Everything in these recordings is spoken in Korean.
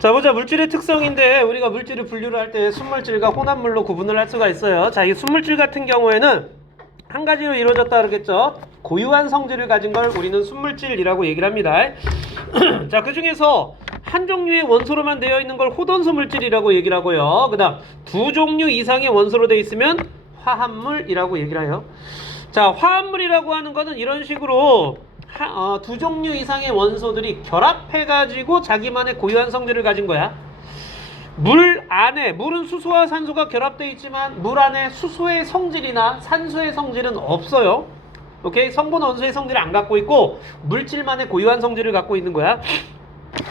자, 보자. 물질의 특성인데 우리가 물질을 분류를 할 때 순물질과 혼합물로 구분을 할 수가 있어요. 자, 이 순물질 같은 경우에는 한 가지로 이루어졌다 그러겠죠. 고유한 성질을 가진 걸 우리는 순물질이라고 얘기를 합니다. 자, 그 중에서 한 종류의 원소로만 되어 있는 걸 호돈수 물질이라고 얘기를 하고요. 그 다음 두 종류 이상의 원소로 되어 있으면 화합물이라고 얘기를 해요. 자, 화합물이라고 하는 거는 이런 식으로 두 종류 이상의 원소들이 결합해가지고 자기만의 고유한 성질을 가진 거야. 물 안에, 물은 수소와 산소가 결합되어 있지만 물 안에 수소의 성질이나 산소의 성질은 없어요. 오케이? 성분 원소의 성질을 안 갖고 있고 물질만의 고유한 성질을 갖고 있는 거야.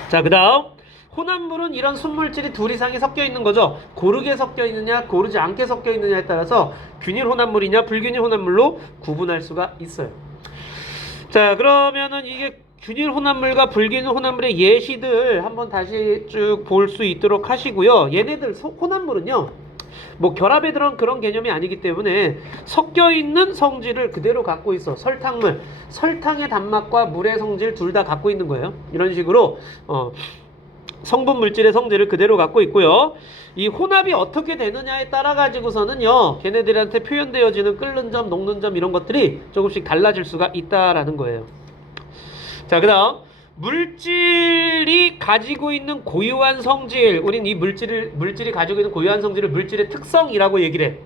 자, 그 다음 혼합물은 이런 순물질이 둘 이상이 섞여 있는 거죠. 고르게 섞여 있느냐 고르지 않게 섞여 있느냐에 따라서 균일 혼합물이냐 불균일 혼합물로 구분할 수가 있어요. 자, 그러면은 이게 균일 혼합물과 불균일 혼합물의 예시들 한번 다시 쭉 볼 수 있도록 하시고요. 얘네들 혼합물은요, 뭐 결합에 들어간 그런 개념이 아니기 때문에 섞여 있는 성질을 그대로 갖고 있어. 설탕물, 설탕의 단맛과 물의 성질 둘 다 갖고 있는 거예요. 이런 식으로 성분 물질의 성질을 그대로 갖고 있고요. 이 혼합이 어떻게 되느냐에 따라 가지고서는요, 걔네들한테 표현되어지는 끓는 점, 녹는 점 이런 것들이 조금씩 달라질 수가 있다라는 거예요. 자, 그 다음 물질이 가지고 있는 고유한 성질, 우린 이 물질이 가지고 있는 고유한 성질을 물질의 특성이라고 얘기를 해.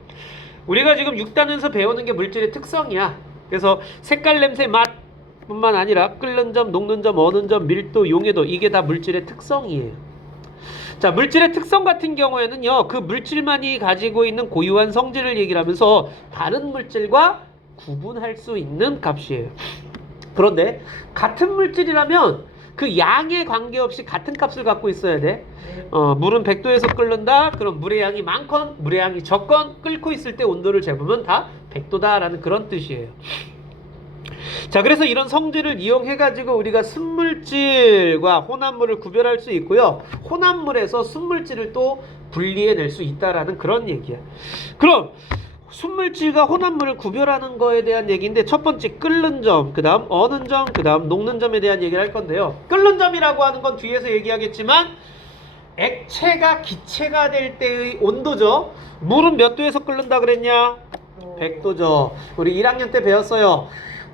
우리가 지금 6단에서 배우는 게 물질의 특성이야. 그래서 색깔, 냄새, 맛 뿐만 아니라 끓는 점, 녹는 점, 어는 점, 밀도, 용해도, 이게 다 물질의 특성이에요. 자, 물질의 특성 같은 경우에는요, 그 물질만이 가지고 있는 고유한 성질을 얘기를 하면서 다른 물질과 구분할 수 있는 값이에요. 그런데 같은 물질이라면 그 양에 관계없이 같은 값을 갖고 있어야 돼. 물은 100도에서 끓는다. 그럼 물의 양이 많건 물의 양이 적건 끓고 있을 때 온도를 재보면 다 100도다라는 그런 뜻이에요. 자, 그래서 이런 성질을 이용해 가지고 우리가 순물질과 혼합물을 구별할 수 있고요. 혼합물에서 순물질을 또 분리해낼 수 있다라는 그런 얘기야. 그럼 순물질과 혼합물을 구별하는 거에 대한 얘기인데, 첫 번째 끓는 점, 그 다음 어는 점, 그 다음 녹는 점에 대한 얘기를 할 건데요. 끓는 점이라고 하는 건 뒤에서 얘기하겠지만 액체가 기체가 될 때의 온도죠. 물은 몇 도에서 끓는다 그랬냐? 100도죠. 우리 1학년 때 배웠어요.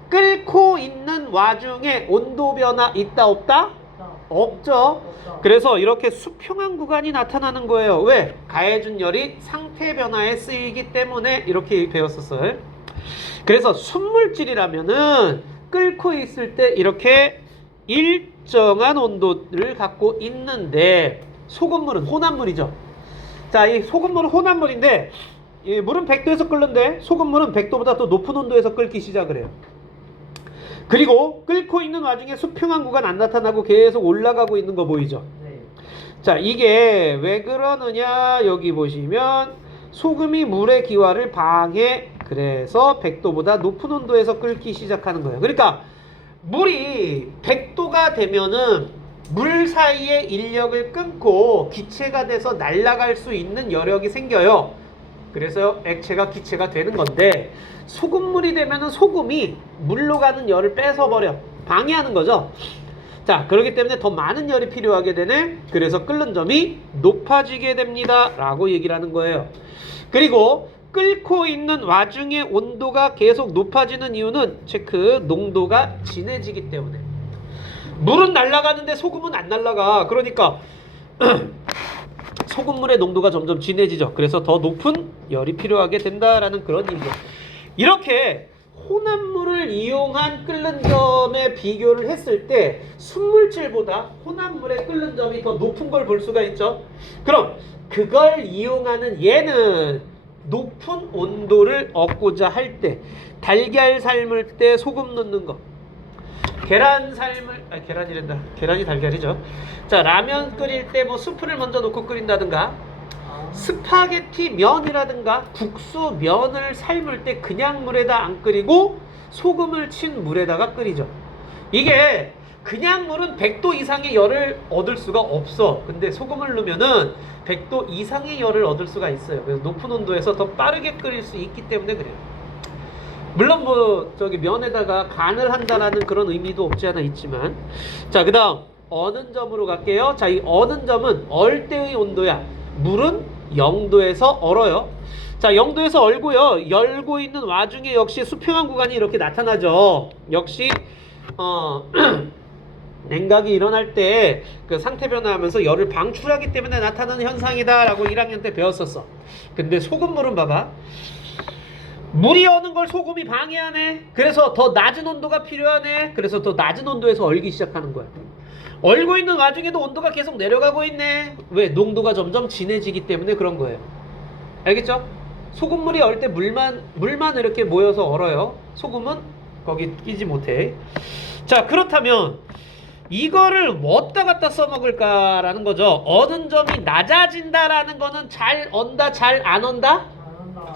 끓고 있는 와중에 온도 변화 있다 없다? 없죠. 그래서 이렇게 수평한 구간이 나타나는 거예요. 왜? 가해준 열이 상태 변화에 쓰이기 때문에 이렇게 배웠었어요. 그래서 순물질이라면은 끓고 있을 때 이렇게 일정한 온도를 갖고 있는데, 소금물은 혼합물이죠. 자, 이 소금물은 혼합물인데 이 물은 100도에서 끓는데 소금물은 100도보다 더 높은 온도에서 끓기 시작을 해요. 그리고 끓고 있는 와중에 수평한 구간 안 나타나고 계속 올라가고 있는 거 보이죠? 네. 자, 이게 왜 그러느냐, 여기 보시면 소금이 물의 기화를 방해, 그래서 100도보다 높은 온도에서 끓기 시작하는 거예요. 그러니까 물이 100도가 되면은 물 사이에 인력을 끊고 기체가 돼서 날아갈 수 있는 여력이 생겨요. 그래서 액체가 기체가 되는 건데, 소금물이 되면은 소금이 물로 가는 열을 뺏어버려, 방해하는 거죠. 자, 그렇기 때문에 더 많은 열이 필요하게 되네. 그래서 끓는 점이 높아지게 됩니다 라고 얘기를 하는 거예요. 그리고 끓고 있는 와중에 온도가 계속 높아지는 이유는 체크, 농도가 진해지기 때문에. 물은 날아가는데 소금은 안 날아가. 그러니까 소금물의 농도가 점점 진해지죠. 그래서 더 높은 열이 필요하게 된다라는 그런 얘기죠. 이렇게 혼합물을 이용한 끓는 점의 비교를 했을 때 순물질보다 혼합물의 끓는 점이 더 높은 걸 볼 수가 있죠. 그럼 그걸 이용하는 얘는 높은 온도를 얻고자 할 때, 달걀 삶을 때 소금 넣는 거, 계란이 달걀이죠. 자, 라면 끓일 때 뭐 스프를 먼저 넣고 끓인다든가, 스파게티 면이라든가 국수 면을 삶을 때 그냥 물에다 안 끓이고 소금을 친 물에다가 끓이죠. 이게 그냥 물은 100도 이상의 열을 얻을 수가 없어. 근데 소금을 넣으면은 100도 이상의 열을 얻을 수가 있어요. 그래서 높은 온도에서 더 빠르게 끓일 수 있기 때문에 그래요. 물론 뭐 면에다가 간을 한다라는 그런 의미도 없지 않아 있지만. 자, 그 다음 어는 점으로 갈게요. 자, 이 어는 점은 얼 때의 온도야. 물은 0도에서 얼어요. 자, 0도에서 얼고요. 열고 있는 와중에 역시 수평한 구간이 이렇게 나타나죠. 역시 냉각이 일어날 때 그 상태 변화하면서 열을 방출하기 때문에 나타나는 현상이다라고 1학년 때 배웠었어. 근데 소금물은 봐봐. 물이 어는 걸 소금이 방해하네. 그래서 더 낮은 온도가 필요하네. 그래서 더 낮은 온도에서 얼기 시작하는 거야. 얼고 있는 와중에도 온도가 계속 내려가고 있네. 왜? 농도가 점점 진해지기 때문에 그런 거예요. 알겠죠? 소금물이 얼 때 물만 이렇게 모여서 얼어요. 소금은 거기 끼지 못해. 자, 그렇다면 이거를 뭐다 갖다 써먹을까라는 거죠. 어는 점이 낮아진다라는 거는 잘 언다, 잘 안 언다?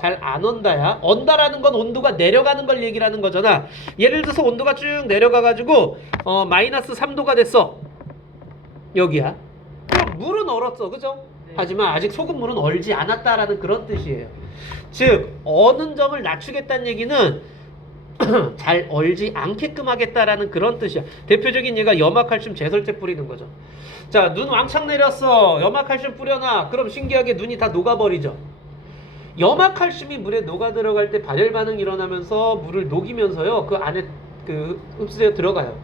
잘 안 언다야. 언다라는 건 온도가 내려가는 걸 얘기하는 거잖아. 예를 들어서 온도가 쭉 내려가가지고 마이너스 3도가 됐어. 여기야. 그럼 물은 얼었어, 그죠? 네. 하지만 아직 소금물은 얼지 않았다라는 그런 뜻이에요. 즉 어는 점을 낮추겠다는 얘기는 잘 얼지 않게끔 하겠다라는 그런 뜻이야. 대표적인 예가 염화칼슘 제설제 뿌리는 거죠. 자, 눈 왕창 내렸어. 염화칼슘 뿌려놔. 그럼 신기하게 눈이 다 녹아버리죠. 염화칼슘이 물에 녹아 들어갈 때 발열 반응이 일어나면서 물을 녹이면서요, 그 안에 그 흡수되어 들어가요.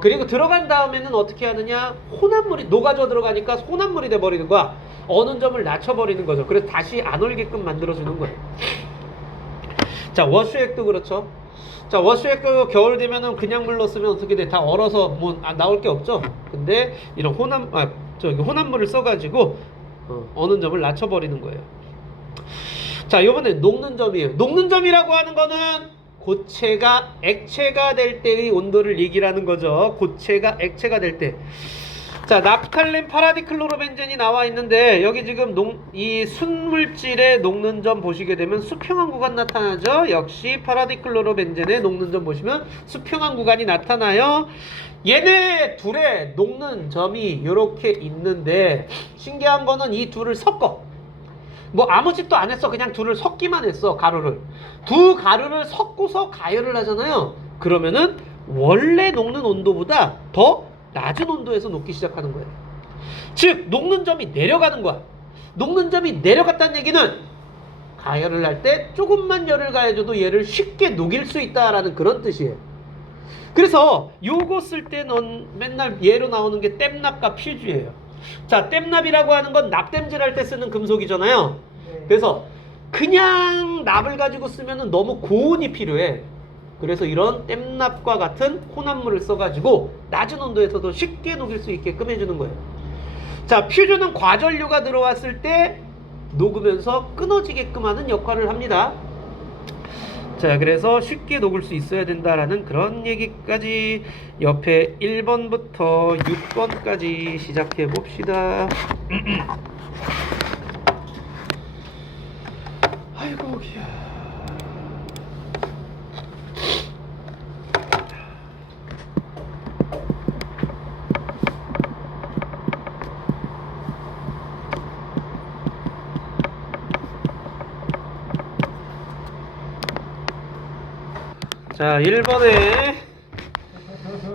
그리고 들어간 다음에는 어떻게 하느냐? 혼합물이 녹아져 들어가니까 혼합물이 돼버리는 거야. 어는 점을 낮춰버리는 거죠. 그래서 다시 안 얼게끔 만들어주는 거예요. 자, 워슈액도 그렇죠. 자, 워슈액도 겨울 되면은 그냥 물로 쓰면 어떻게 돼? 다 얼어서 뭐 나올 게 없죠. 근데 이런 혼합물을 써가지고 어는 점을 낮춰버리는 거예요. 자, 요번에 녹는 점이에요. 녹는 점이라고 하는 거는 고체가 액체가 될 때의 온도를 얘기하는 거죠. 고체가 액체가 될 때. 자, naphthalene 파라디클로로벤젠이 나와 있는데 여기 지금 이 순물질의 녹는 점 보시게 되면 수평한 구간 나타나죠. 역시 파라디클로로벤젠의 녹는 점 보시면 수평한 구간이 나타나요. 얘네 둘의 녹는 점이 이렇게 있는데 신기한 거는 이 둘을 섞어. 뭐 아무 짓도 안 했어. 그냥 둘을 섞기만 했어. 가루를. 두 가루를 섞고서 가열을 하잖아요. 그러면은 원래 녹는 온도보다 더 낮은 온도에서 녹기 시작하는 거예요. 즉 녹는 점이 내려가는 거야. 녹는 점이 내려갔다는 얘기는 가열을 할 때 조금만 열을 가해줘도 얘를 쉽게 녹일 수 있다라는 그런 뜻이에요. 그래서 요거 쓸 때 넌 맨날 예로 나오는 게 땜납과 필주예요. 자, 땜납이라고 하는 건 납땜질 할 때 쓰는 금속이잖아요. 그래서 그냥 납을 가지고 쓰면 너무 고온이 필요해. 그래서 이런 땜납과 같은 혼합물을 써가지고 낮은 온도에서도 쉽게 녹일 수 있게끔 해주는 거예요. 자, 퓨즈는 과전류가 들어왔을 때 녹으면서 끊어지게끔 하는 역할을 합니다. 자, 그래서 쉽게 녹을 수 있어야 된다라는 그런 얘기까지 옆에 1번부터 6번까지 시작해 봅시다. 아이고 귀야. 자, 1번에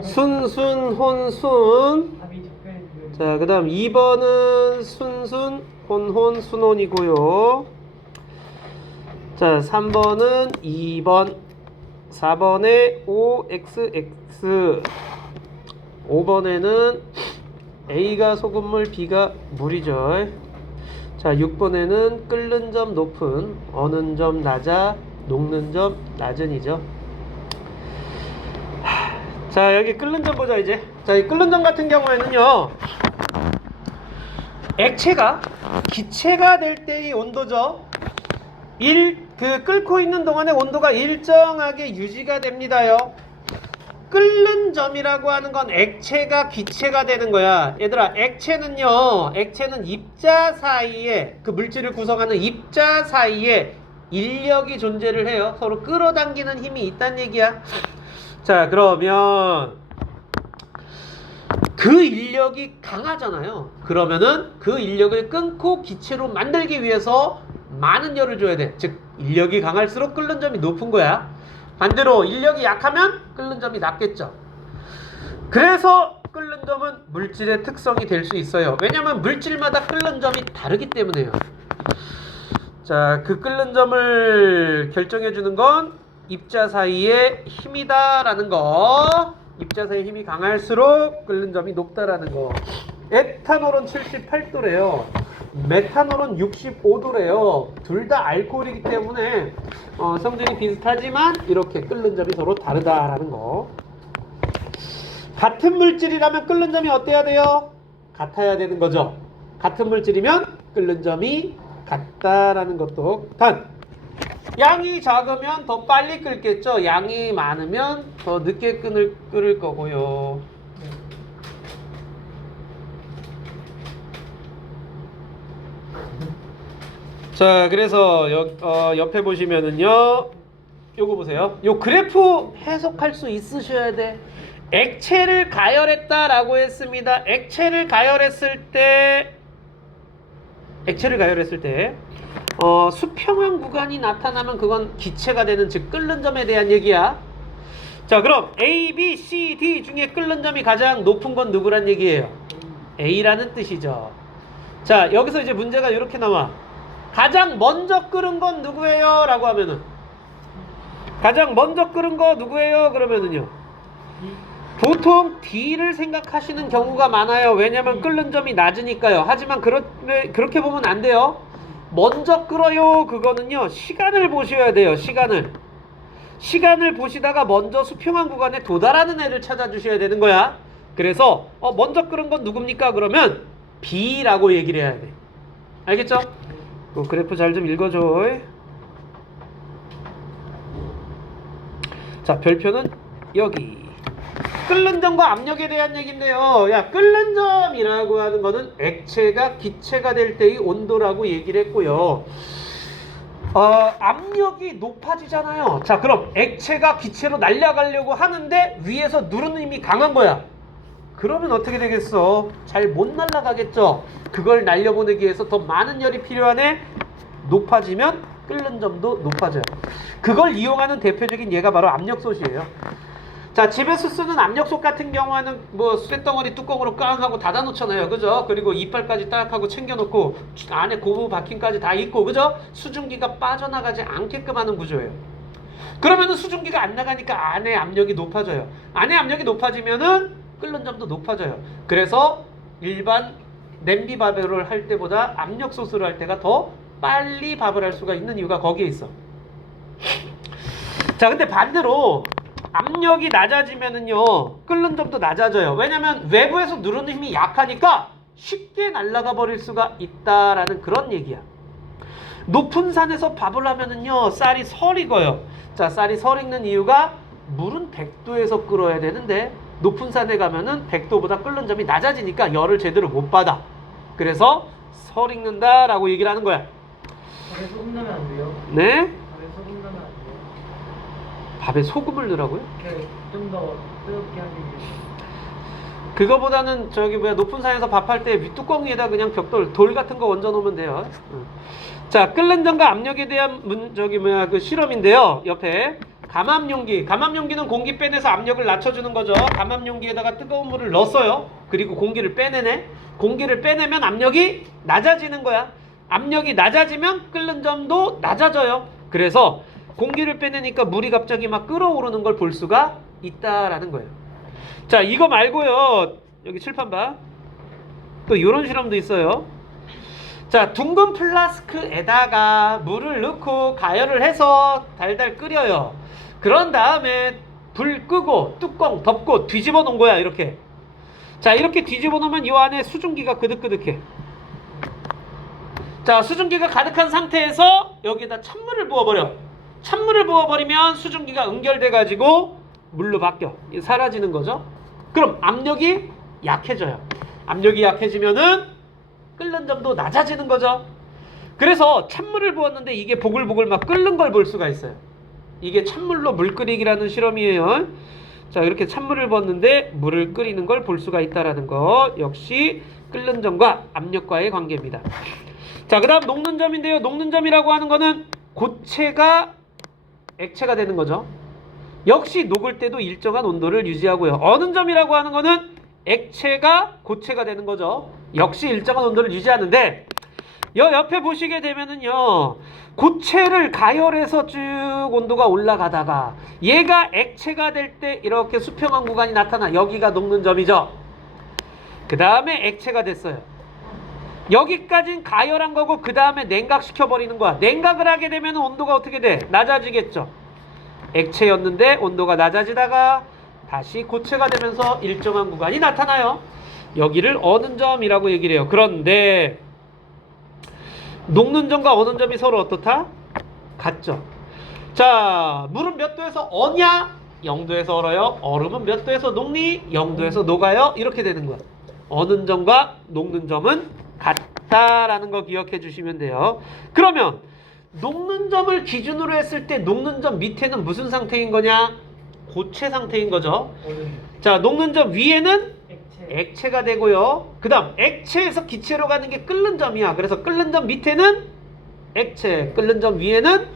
순순, 혼순. 자, 그 다음 2번은 순순, 혼혼, 순혼이고요. 자, 3번은 2번. 4번에 OXX. 5번에는 A가 소금물, B가 물이죠. 자, 6번에는 끓는 점 높은, 어는 점 낮아, 녹는 점 낮은이죠. 자, 여기 끓는 점 보자 이제. 자, 이 끓는 점 같은 경우에는요, 액체가 기체가 될 때의 온도죠. 끓고 있는 동안에 온도가 일정하게 유지가 됩니다요. 끓는 점이라고 하는 건 액체가 기체가 되는 거야. 얘들아, 액체는 입자 사이에, 그 물질을 구성하는 입자 사이에 인력이 존재를 해요. 서로 끌어당기는 힘이 있다는 얘기야. 자, 그러면 그 인력이 강하잖아요. 그러면은 그 인력을 끊고 기체로 만들기 위해서 많은 열을 줘야 돼. 즉 인력이 강할수록 끓는 점이 높은 거야. 반대로 인력이 약하면 끓는 점이 낮겠죠. 그래서 끓는 점은 물질의 특성이 될 수 있어요. 왜냐면 물질마다 끓는 점이 다르기 때문에요. 자, 그 끓는 점을 결정해 주는 건 입자 사이의 힘이다라는 거. 입자 사이의 힘이 강할수록 끓는 점이 높다라는 거. 에탄올은 78도래요. 메탄올은 65도래요. 둘 다 알코올이기 때문에 성질이 비슷하지만 이렇게 끓는 점이 서로 다르다라는 거. 같은 물질이라면 끓는 점이 어때야 돼요? 같아야 되는 거죠. 같은 물질이면 끓는 점이 같다라는 것도. 단 양이 작으면 더 빨리 끓겠죠. 양이 많으면 더 늦게 끓을 거고요. 자, 그래서 옆에 보시면은요, 요거 보세요. 요 그래프 해석할 수 있으셔야 돼. 액체를 가열했다라고 했습니다. 액체를 가열했을 때 수평형 구간이 나타나면 그건 기체가 되는, 즉 끓는 점에 대한 얘기야. 자, 그럼 A, B, C, D 중에 끓는 점이 가장 높은 건 누구란 얘기예요? A라는 뜻이죠. 자, 여기서 이제 문제가 이렇게 나와. 가장 먼저 끓은 건 누구예요? 라고 하면은, 가장 먼저 끓은 거 누구예요? 그러면은요, 보통 D를 생각하시는 경우가 많아요. 왜냐면 끓는 점이 낮으니까요. 하지만 그렇게 보면 안 돼요. 먼저 끓어요, 그거는요, 시간을 보셔야 돼요. 시간을 보시다가 먼저 수평한 구간에 도달하는 애를 찾아주셔야 되는 거야. 그래서 먼저 끓은 건 누굽니까? 그러면 B라고 얘기를 해야 돼. 알겠죠? 그래프 잘 좀 읽어줘. 자, 별표는 여기. 끓는 점과 압력에 대한 얘기인데요. 야, 끓는 점이라고 하는 거는 액체가 기체가 될 때의 온도라고 얘기를 했고요. 압력이 높아지잖아요. 자, 그럼 액체가 기체로 날아가려고 하는데 위에서 누르는 힘이 강한 거야. 그러면 어떻게 되겠어? 잘 못 날아가겠죠. 그걸 날려보내기 위해서 더 많은 열이 필요하네. 높아지면 끓는 점도 높아져요. 그걸 이용하는 대표적인 예가 바로 압력솥이에요. 자, 집에서 쓰는 압력솥 같은 경우에는 뭐 쇳덩어리 뚜껑으로 깡 하고 닫아 놓잖아요. 그죠? 그리고 이빨까지 딱 하고 챙겨 놓고 안에 고무 바킹까지 다 있고, 그죠? 수증기가 빠져나가지 않게끔 하는 구조예요. 그러면은 수증기가 안 나가니까 안에 압력이 높아져요. 안에 압력이 높아지면은 끓는 점도 높아져요. 그래서 일반 냄비 밥을 할 때보다 압력솥으로 할 때가 더 빨리 밥을 할 수가 있는 이유가 거기에 있어. 자, 근데 반대로 압력이 낮아지면은요, 끓는 점도 낮아져요. 왜냐면 외부에서 누르는 힘이 약하니까 쉽게 날아가 버릴 수가 있다라는 그런 얘기야. 높은 산에서 밥을 하면은요, 쌀이 설 익어요. 자, 쌀이 설 익는 이유가 물은 100도에서 끓어야 되는데 높은 산에 가면은 100도보다 끓는 점이 낮아지니까 열을 제대로 못 받아. 그래서 설 익는다라고 얘기를 하는 거야. 밥에 소금 넣으면 안 돼요? 네? 밥에 소금 넣으면 안 돼요? 밥에 소금을 넣으라고요? 좀 더 뜨겁게 하기 위해서. 그거보다는 높은 산에서 밥할 때 윗뚜껑 위에다 그냥 돌 같은 거 얹어 놓으면 돼요. 자, 끓는 점과 압력에 대한 그 실험인데요. 옆에 감압용기는 공기 빼내서 압력을 낮춰주는 거죠. 감압용기에다가 뜨거운 물을 넣었어요. 그리고 공기를 빼내네. 공기를 빼내면 압력이 낮아지는 거야. 압력이 낮아지면 끓는 점도 낮아져요. 그래서 공기를 빼내니까 물이 갑자기 막 끓어오르는 걸 볼 수가 있다라는 거예요. 자, 이거 말고요, 여기 칠판 봐. 또 이런 실험도 있어요. 자, 둥근 플라스크에다가 물을 넣고 가열을 해서 달달 끓여요. 그런 다음에 불 끄고 뚜껑 덮고 뒤집어 놓은 거야, 이렇게. 자, 이렇게 뒤집어 놓으면 이 안에 수증기가 그득그득해. 자, 수증기가 가득한 상태에서 여기에다 찬물을 부어버려. 찬물을 부어버리면 수증기가 응결돼가지고 물로 바뀌어. 사라지는 거죠. 그럼 압력이 약해져요. 압력이 약해지면은 끓는 점도 낮아지는 거죠. 그래서 찬물을 부었는데 이게 보글보글 막 끓는 걸 볼 수가 있어요. 이게 찬물로 물 끓이기라는 실험이에요. 자, 이렇게 찬물을 부었는데 물을 끓이는 걸 볼 수가 있다라는 거. 역시 끓는 점과 압력과의 관계입니다. 자, 그 다음 녹는 점인데요. 녹는 점이라고 하는 거는 고체가 액체가 되는 거죠. 역시 녹을 때도 일정한 온도를 유지하고요. 어는 점이라고 하는 거는 액체가 고체가 되는 거죠. 역시 일정한 온도를 유지하는데 옆에 보시게 되면은요, 고체를 가열해서 쭉 온도가 올라가다가 얘가 액체가 될 때 이렇게 수평한 구간이 나타나. 여기가 녹는 점이죠. 그 다음에 액체가 됐어요. 여기까진 가열한 거고 그 다음에 냉각시켜 버리는 거야. 냉각을 하게 되면 온도가 어떻게 돼? 낮아지겠죠. 액체였는데 온도가 낮아지다가 다시 고체가 되면서 일정한 구간이 나타나요. 여기를 어는 점이라고 얘기를 해요. 그런데 녹는 점과 어는 점이 서로 어떻다? 같죠. 자, 물은 몇 도에서 어냐? 0도에서 얼어요. 얼음은 몇 도에서 녹니? 0도에서 녹아요. 이렇게 되는 거야. 어는 점과 녹는 점은 같다라는 거 기억해 주시면 돼요. 그러면 녹는 점을 기준으로 했을 때 녹는 점 밑에는 무슨 상태인 거냐? 고체 상태인 거죠. 자, 녹는 점 위에는 액체가 되고요. 그 다음 액체에서 기체로 가는 게 끓는 점이야. 그래서 끓는 점 밑에는 액체, 끓는 점 위에는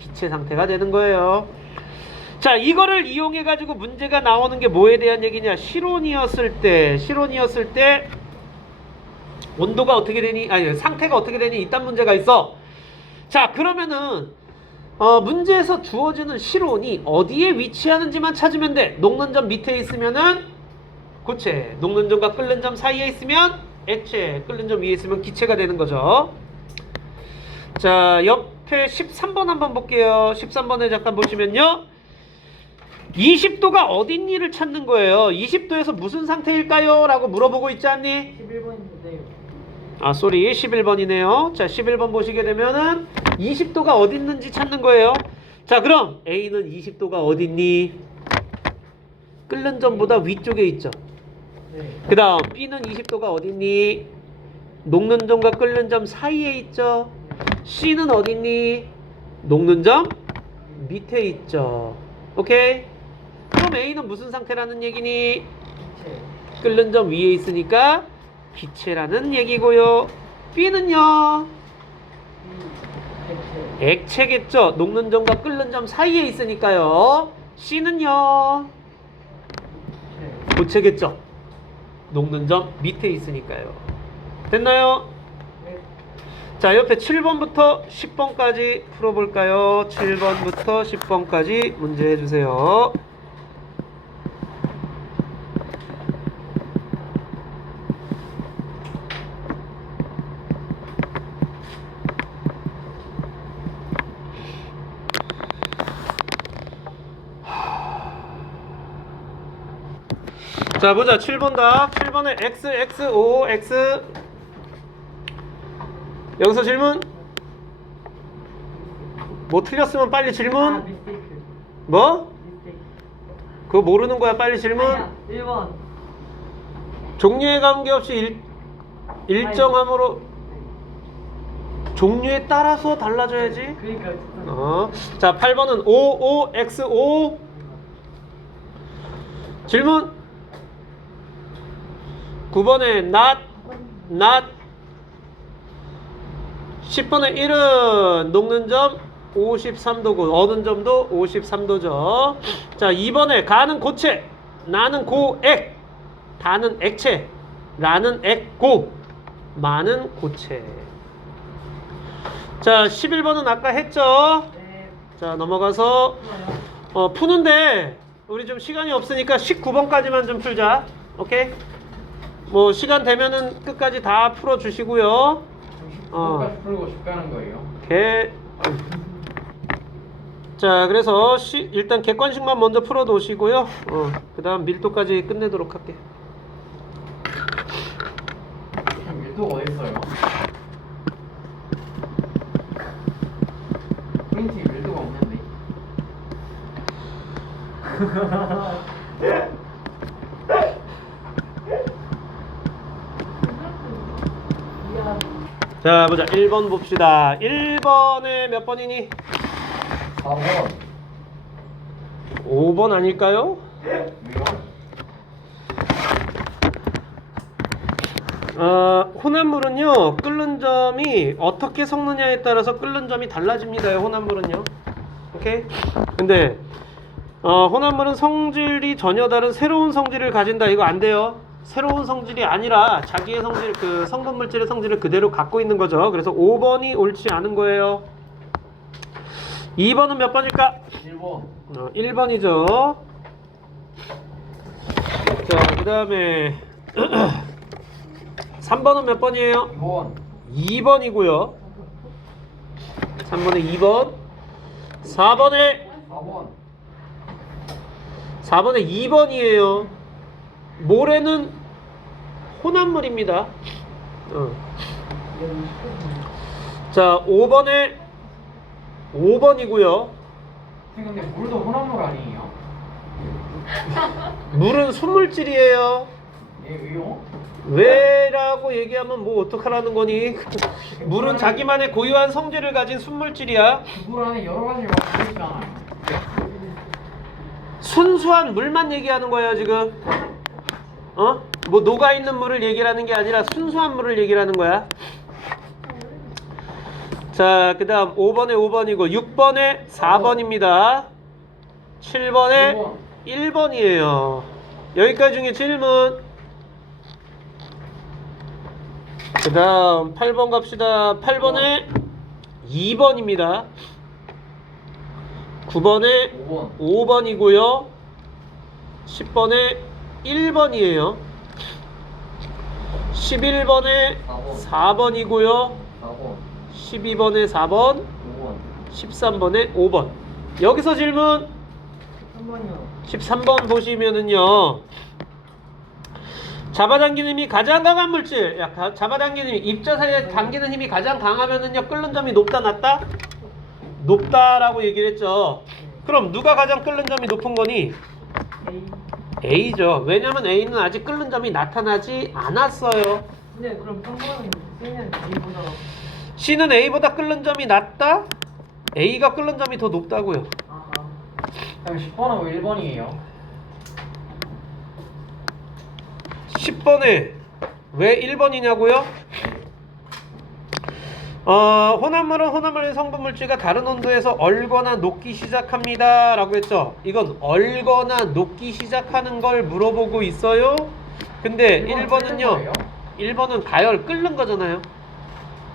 기체 상태가 되는 거예요. 자, 이거를 이용해 가지고 문제가 나오는 게 뭐에 대한 얘기냐? 실온이었을 때 온도가 어떻게 되니? 아니, 상태가 어떻게 되니? 이딴 문제가 있어. 자, 그러면은 문제에서 주어지는 실온이 어디에 위치하는지만 찾으면 돼. 녹는 점 밑에 있으면은 고체, 녹는 점과 끓는 점 사이에 있으면 액체, 끓는 점 위에 있으면 기체가 되는 거죠. 자, 옆에 13번 한번 볼게요. 13번에 잠깐 보시면요, 20도가 어딨니를 찾는 거예요. 20도에서 무슨 상태일까요? 라고 물어보고 있지 않니? 11번인데요. 아, 쏘리, 11번이네요. 자, 11번 보시게 되면은 20도가 어디 있는지 찾는 거예요. 자, 그럼 A는 20도가 어디 있니? 끓는 점보다 위쪽에 있죠. 네. 그 다음 B는 20도가 어디 있니? 녹는 점과 끓는 점 사이에 있죠. C는 어디 있니? 녹는 점 밑에 있죠. 오케이? 그럼 A는 무슨 상태라는 얘기니? 기체. 끓는 점 위에 있으니까 기체라는 얘기고요. B는요, 액체. 액체겠죠. 녹는 점과 끓는 점 사이에 있으니까요. C는요, 기체. 고체겠죠. 녹는 점 밑에 있으니까요. 됐나요? 네. 자, 옆에 7번부터 10번까지 풀어볼까요? 7번부터 10번까지 문제 해주세요. 자, 보자. 7번 답. 7번에 X, X, O, X. 여기서 질문? 뭐 틀렸으면 빨리 아, 질문? 미스테이크. 뭐? 미스테이크. 그거 모르는 거야. 빨리 질문? 아니야, 1번. 종류에 관계없이 일정함으로 종류에 따라서 달라져야지. 그러니까 자, 8번은 O, O, X, O. 질문? 9번에 not 10번에 1은 녹는 점 53도고 어는 점도 53도죠. 자, 2번에 가는 고체, 나는 고액, 다는 액체, 라는 액고, 마는 고체. 자, 11번은 아까 했죠. 네. 자, 넘어가서 푸는데 우리 좀 시간이 없으니까 19번까지만 좀 풀자. 오케이? 뭐 시간 되면은 끝까지 다 풀어 주시고요. 끝까지 풀고 싶다는 거예요. 오케이. 자, 그래서 일단 객관식만 먼저 풀어 놓으시고요. 그 다음 밀도까지 끝내도록 할게. 밀도가 어디 있어요? 프린트 밀도가 없는데. 자, 보자. 1번 봅시다. 1번에 몇 번이니? 4번. 5번 아닐까요? 혼합물은요, 끓는 점이 어떻게 섞느냐에 따라서 끓는 점이 달라집니다. 혼합물은요. 오케이? 근데 혼합물은 성질이 전혀 다른 새로운 성질을 가진다. 이거 안 돼요. 새로운 성질이 아니라 자기의 성질, 그 성분 물질의 성질을 그대로 갖고 있는 거죠. 그래서 5번이 옳지 않은 거예요. 2번은 몇 번일까? 1번. 1번이죠. 자, 그 다음에 3번은 몇 번이에요? 2번. 2번이고요. 3번에 2번. 4번에 4번. 4번에 2번이에요. 모래는 혼합물입니다. 자, 5번에 5번이고요. 근데 물도 혼합물 아니에요? 물은 순물질이에요. 예, 왜요? 왜라고 얘기하면 뭐 어떡하라는 거니? 물은 자기만의 고유한 성질을 가진 순물질이야. 물 안에 여러 가지가 들어있잖아요. 순수한 물만 얘기하는 거예요, 지금. 뭐 녹아있는 물을 얘기하는 게 아니라 순수한 물을 얘기하는 거야. 자, 그 다음 5번에 5번이고 6번에 4번입니다. 7번에 1번이에요. 여기까지 중에 질문. 그 다음 8번 갑시다. 8번에 2번입니다. 9번에 5번. 5번이고요. 10번에 1번이에요. 11번에 4번이고요. 4번. 12번에 4번, 5번. 13번에 5번. 여기서 질문 3번이요. 13번 보시면은요. 잡아당기는 힘이 가장 강한 물질. 잡아당기는 힘이 입자 사이에 당기는 힘이 가장 강하면은요. 끓는 점이 높다 낮다? 높다라고 얘기를 했죠. 그럼 누가 가장 끓는 점이 높은 거니? A. A죠. 왜냐면 A는 아직 끓는 점이 나타나지 않았어요. 근데 그럼 3번은 C는 A보다 C는 A보다 끓는 점이 낮다? A가 끓는 점이 더 높다고요. 아하. 그럼 10번은 왜 1번이에요? 10번에 왜 1번이냐고요? 혼합물은 혼합물의 성분 물질과 다른 온도에서 얼거나 녹기 시작합니다 라고 했죠. 이건 얼거나 녹기 시작하는 걸 물어보고 있어요. 근데 1번은요 1번은 가열 끓는 거잖아요.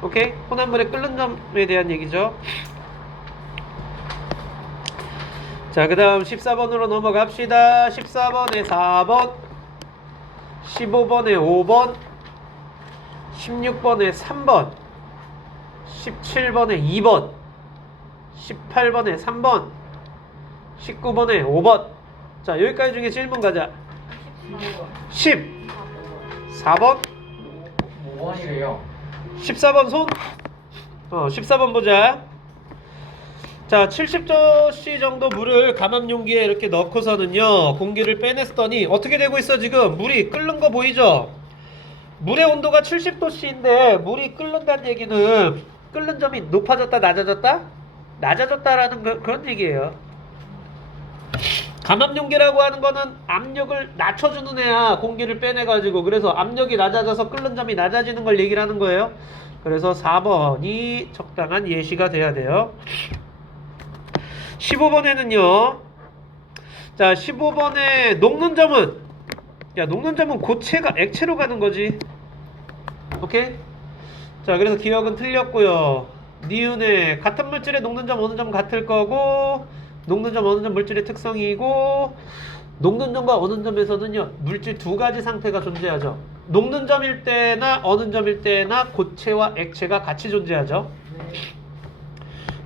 오케이? 혼합물의 끓는 점에 대한 얘기죠. 자, 그 다음 14번으로 넘어갑시다. 14번에 4번, 15번에 5번, 16번에 3번, 17번에 2번, 18번에 3번, 19번에 5번. 자, 여기까지 중에 질문 가자. 14번, 5번이래요. 14번 손. 14번 보자. 자, 70도씨 정도 물을 감압 용기에 이렇게 넣고서는요, 공기를 빼냈더니 어떻게 되고 있어? 지금 물이 끓는 거 보이죠? 물의 온도가 70도씨인데 물이 끓는다는 얘기는 끓는 점이 높아졌다 낮아졌다? 낮아졌다라는 그런 얘기예요. 감압 용기라고 하는 거는 압력을 낮춰주는 애야. 공기를 빼내가지고. 그래서 압력이 낮아져서 끓는 점이 낮아지는 걸 얘기를 하는 거예요. 그래서 4번이 적당한 예시가 돼야 돼요. 15번에는요. 자, 15번에 녹는 점은, 야, 녹는 점은 고체가 액체로 가는 거지. 오케이? 자, 그래서 기억은 틀렸고요. 니은에 같은 물질의 녹는 점 어느 점 같을 거고, 녹는 점 어느 점 물질의 특성이고, 녹는 점과 어느 점에서는요 물질 두 가지 상태가 존재하죠. 녹는 점일 때나 어느 점일 때나 고체와 액체가 같이 존재하죠. 네.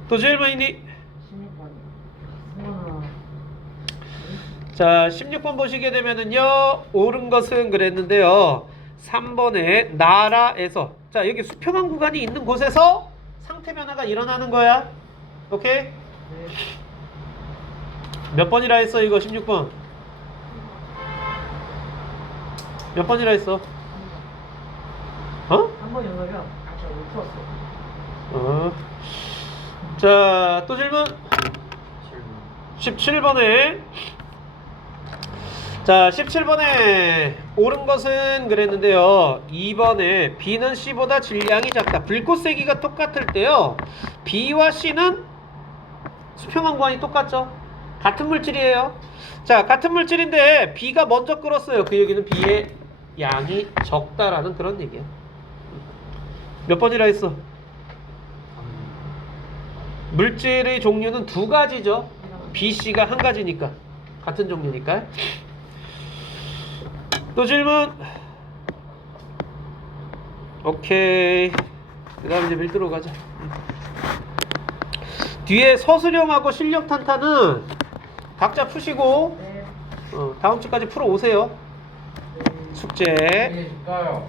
또 질문이니? 16번. 자, 16번 보시게 되면은요, 옳은 것은 그랬는데요. 3번에 나라에서, 자, 여기 수평한 구간이 있는 곳에서 상태 변화가 일어나는 거야. 오케이? 네. 몇 번이라 했어, 이거 16번? 몇 번이라 했어? 어? 3번 연락이야. 제가 못 풀었어. 자, 또 질문? 17번에, 자, 17번에 옳은 것은 그랬는데요. 2번에 B는 C보다 질량이 작다. 불꽃 세기가 똑같을 때요, B와 C는 수평한 구간이 똑같죠. 같은 물질이에요. 자, 같은 물질인데 B가 먼저 끓었어요. 그 얘기는 B의 양이 적다라는 그런 얘기야. 몇 번이라 했어? 물질의 종류는 두 가지죠. B, C가 한 가지니까. 같은 종류니까. 또 질문. 오케이. 그 다음 이제 밀도로 가자. 뒤에 서술형하고 실력 탄탄은 각자 푸시고 네. 다음 주까지 풀어 오세요. 숙제. 네, 줄까요?